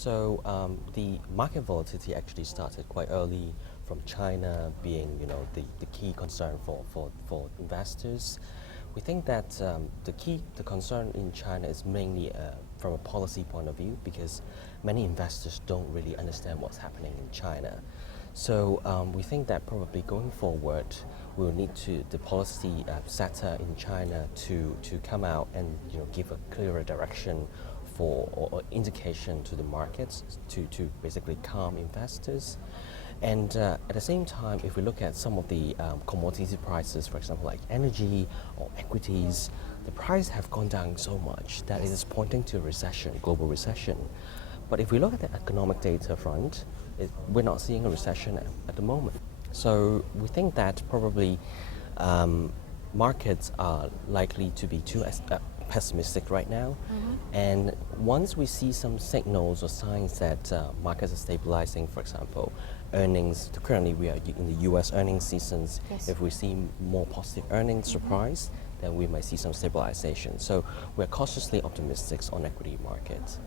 So the market volatility actually started quite early from China being, the key concern for investors. We think that the concern in China is mainly from a policy point of view because many investors don't really understand what's happening in China. So we think that probably going forward, we'll need the policy sector in China to come out and give a clearer direction or indication to the markets to basically calm investors. And at the same time, if we look at some of the commodity prices, for example, like energy or equities, the price have gone down so much that it is pointing to a recession, global recession. But if we look at the economic data front, we're not seeing a recession at the moment. So we think that probably markets are likely to be too pessimistic right now. And once we see some signals or signs that markets are stabilizing, for example, earnings, currently we are in the US earnings seasons. If we see more positive earnings surprise, then we might see some stabilization. So we're cautiously optimistic on equity markets.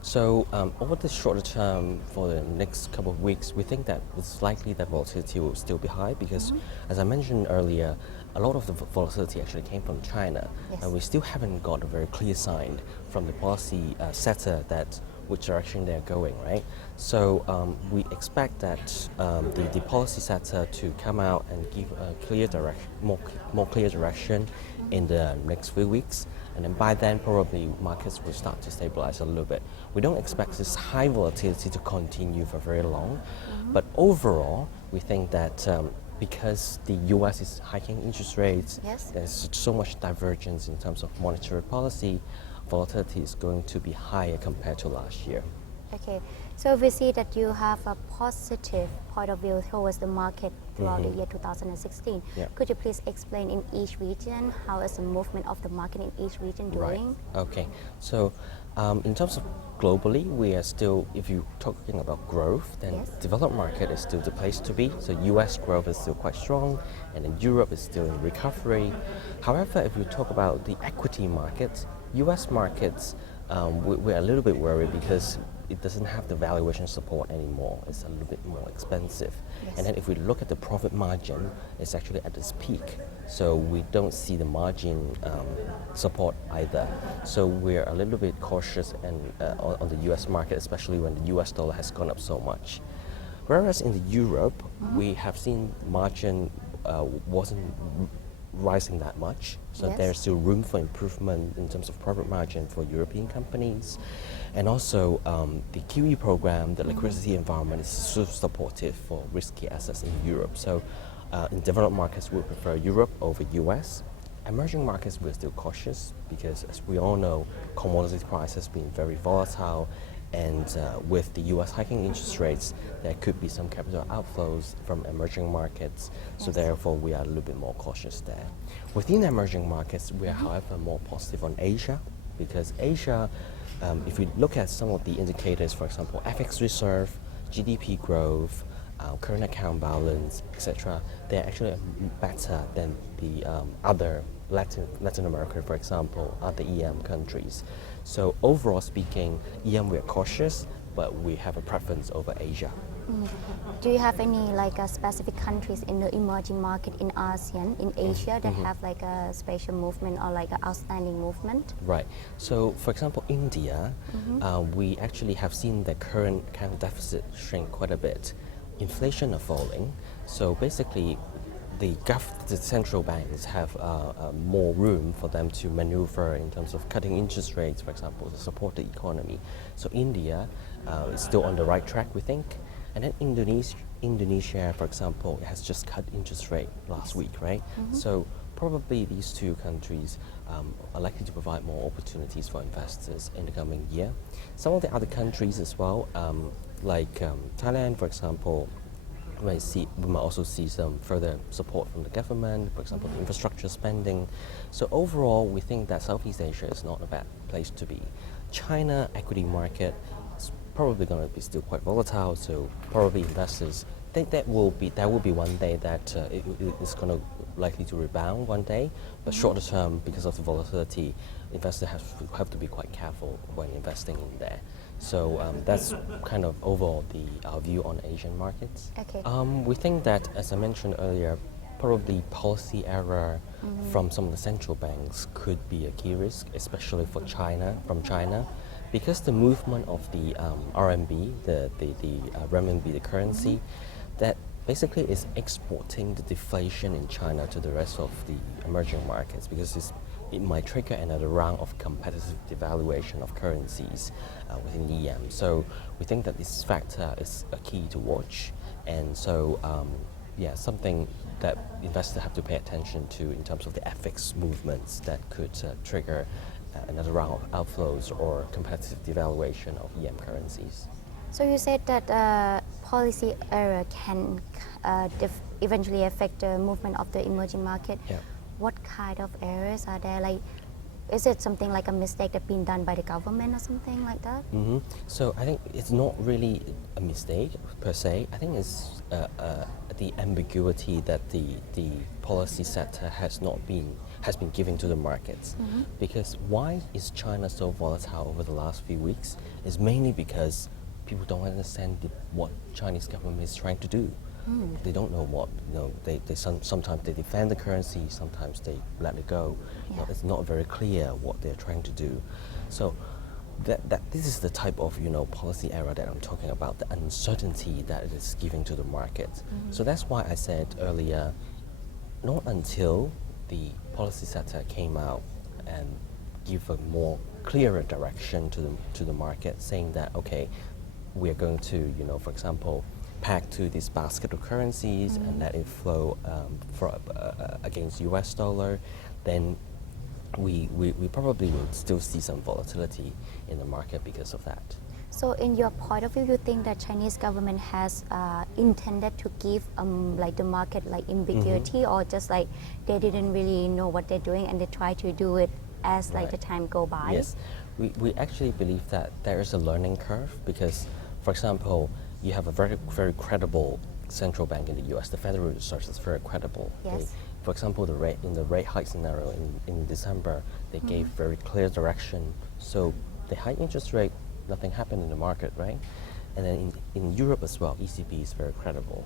So over the shorter term, for the next couple of weeks, we think that it's likely that volatility will still be high because, as I mentioned earlier, a lot of the volatility actually came from China, and we still haven't got a very clear sign from the policy sector that which direction they're going, right? So we expect that the policy sector to come out and give a clear direction, more clear direction in the next few weeks. And then by then, probably markets will start to stabilize a little bit. We don't expect this high volatility to continue for very long. But overall, we think that because the US is hiking interest rates, there's so much divergence in terms of monetary policy, volatility is going to be higher compared to last year. Okay, so we see that you have a positive point of view towards the market throughout the year 2016. Could you please explain in each region how is the movement of the market in each region doing? Right. Okay, so in terms of globally, we are still, if you're talking about growth, then developed market is still the place to be. So US growth is still quite strong, and then Europe is still in recovery. However, if you talk about the equity markets, US markets, we're a little bit worried because it doesn't have the valuation support anymore. It's a little bit more expensive. And then if we look at the profit margin, it's actually at its peak. So we don't see the margin support either. So we're a little bit cautious on the US market, especially when the US dollar has gone up so much. Whereas in the Europe, we have seen margin wasn't rising that much. So there's still room for improvement in terms of profit margin for European companies. And also the QE program, the liquidity environment is so supportive for risky assets in Europe. So in developed markets, we prefer Europe over US. Emerging markets, we're still cautious because, as we all know, commodity prices has been very volatile. And with the US hiking interest rates, there could be some capital outflows from emerging markets. So therefore, we are a little bit more cautious there. Within emerging markets, we are, however, more positive on Asia because Asia, if we look at some of the indicators, for example, FX reserve, GDP growth, current account balance, etc., they're actually better than the other Latin America, for example, other EM countries. So overall speaking, EM we're cautious, but we have a preference over Asia. Do you have any specific countries in the emerging market in ASEAN, in Asia, that have a special movement or an outstanding movement? Right. So for example, India, we actually have seen the current account deficit shrink quite a bit. Inflation are falling, so basically the central banks have more room for them to maneuver in terms of cutting interest rates, for example, to support the economy. So India is still on the right track, we think. And then Indonesia, for example, has just cut interest rate last week, right? So probably these two countries are likely to provide more opportunities for investors in the coming year. Some of the other countries as well, like Thailand, for example, we might also see some further support from the government, for example, infrastructure spending. So overall, we think that Southeast Asia is not a bad place to be. China equity market is probably going to be still quite volatile, so probably investors think there will be one day that it's going to likely to rebound one day, but shorter term, because of the volatility, investors have to be quite careful when investing in there. So that's kind of overall our view on Asian markets. Okay. We think that, as I mentioned earlier, probably policy error from some of the central banks could be a key risk, especially for from China, because the movement of the RMB, the renminbi, the currency, that basically is exporting the deflation in China to the rest of the emerging markets, because it might trigger another round of competitive devaluation of currencies within the EM. So we think that this factor is a key to watch, and so something that investors have to pay attention to in terms of the FX movements that could trigger another round of outflows or competitive devaluation of EM currencies. So you said that policy error can eventually affect the movement of the emerging market. Yeah. What kind of errors are there? Like, is it something like a mistake that's been done by the government or something like that? So I think it's not really a mistake per se. I think it's the ambiguity that the policy sector has been giving to the markets. Because why is China so volatile over the last few weeks? Is mainly because people don't understand what Chinese government is trying to do. They don't know what, sometimes they defend the currency, sometimes they let it go. It's not very clear what they're trying to do. So this is the type of, policy error that I'm talking about, the uncertainty that it is giving to the market. So that's why I said earlier, not until the policy sector came out and give a more clearer direction to the market, saying that, okay, we are going to, for example, peg to this basket of currencies and let it flow against US dollar, then we probably will still see some volatility in the market because of that. So in your point of view, you think that Chinese government has intended to give like the market like ambiguity, or just like they didn't really know what they're doing and they try to do it as like the time go by? Yes, we actually believe that there is a learning curve because, for example, you have a very, very credible central bank in the US. The Federal Reserve is very credible. Yes. For example, in the rate hike scenario in December, they gave very clear direction. So they hike interest rate, nothing happened in the market, right? And then in Europe as well, ECB is very credible.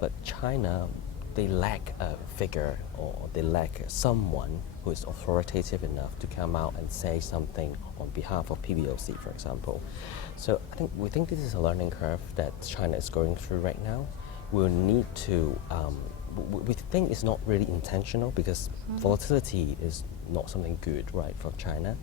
But China, they lack a figure, or they lack someone who is authoritative enough to come out and say something on behalf of PBOC, for example. So we think this is a learning curve that China is going through right now. We'll need to, we think it's not really intentional because volatility is not something good, right, for China,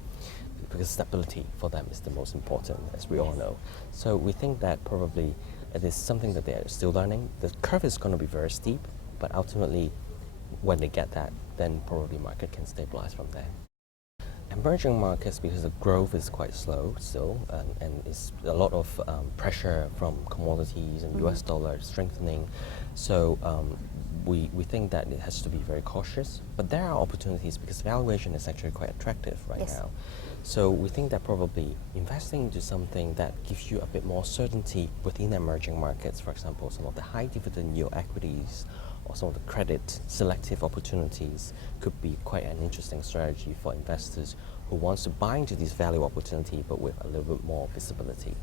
because stability for them is the most important, as we all know. So we think that probably it is something that they are still learning. The curve is going to be very steep, but ultimately, when they get that, then probably market can stabilize from there. Emerging markets, because the growth is quite slow still, and it's a lot of pressure from commodities and US dollar strengthening. So we think that it has to be very cautious. But there are opportunities because valuation is actually quite attractive right now. So we think that probably investing into something that gives you a bit more certainty within emerging markets, for example, some of the high dividend yield equities or some of the credit selective opportunities could be quite an interesting strategy for investors who wants to buy into this value opportunity but with a little bit more visibility.